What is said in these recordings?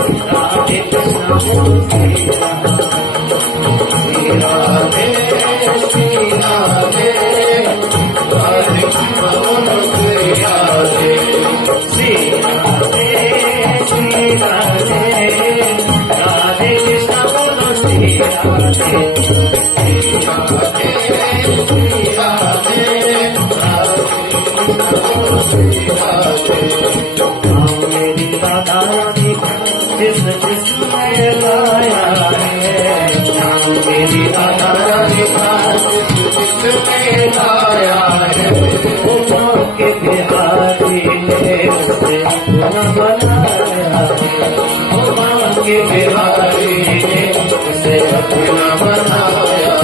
राधे कृष्ण बोलो श्री राधे श्री राधे राधे कृष्ण बोलो श्री राधे श्री राधे श्री राधे राधे कृष्ण बोलो श्री राधे श्री राधे श्री राधे मेरी राधा रानी कृष्ण कृष्ण में लाया है मेरी राधा रानी कृष्ण में लाया है वो गाँव के बिहारी ने उसे अपना बनाया है वो गाँव के बिहारी ने उसे अपना बनाया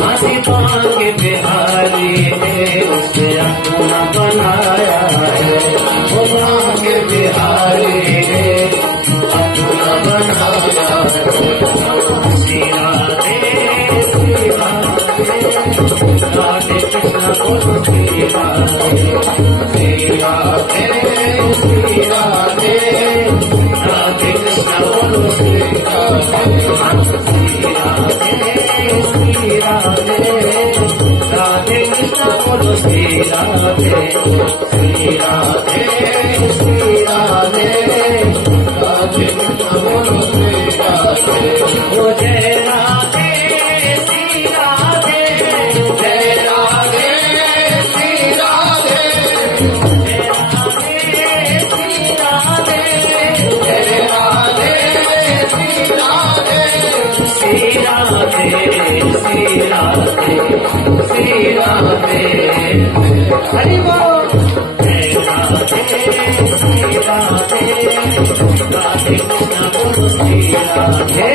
हाथी पान के बिहारी ने उसे अपना बनाया है वो गाँव के बिहारी ने अपना बनाया श्री राधे श्री राधे कृष्ण बोलो श्री राधे श्री राधे श्री राधे राधे कृष्ण बोलो श्री राधे श्री राधे श्री राधे राधे कृष्ण बोलो श्री राधे श्री राधे श्री राधे राधे कृष्ण बोलो श्री राधे ओ जय राधे श्री राधे जय राधे श्री राधे जय राधे श्री राधे जय राधे श्री राधे श्री राधे श्री राधे श्री राधे हरि बोल जय राधे श्री राधे राधे कृष्ण बोलो श्री राधे।